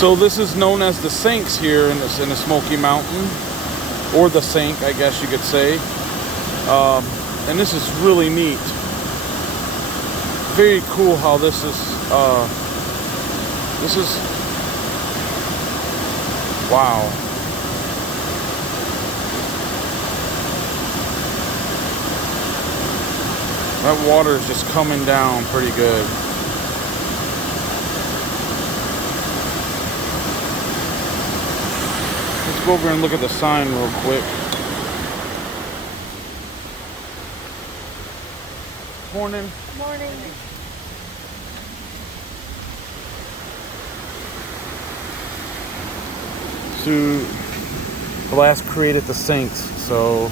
So this is known as the sinks here in the Smoky Mountain, or the sink, I guess you could say. And this is really neat. Very cool how this is. Wow. That water is just coming down pretty good. Let's go over and look at the sign real quick. Morning. Morning. So, Blast created the sinks, so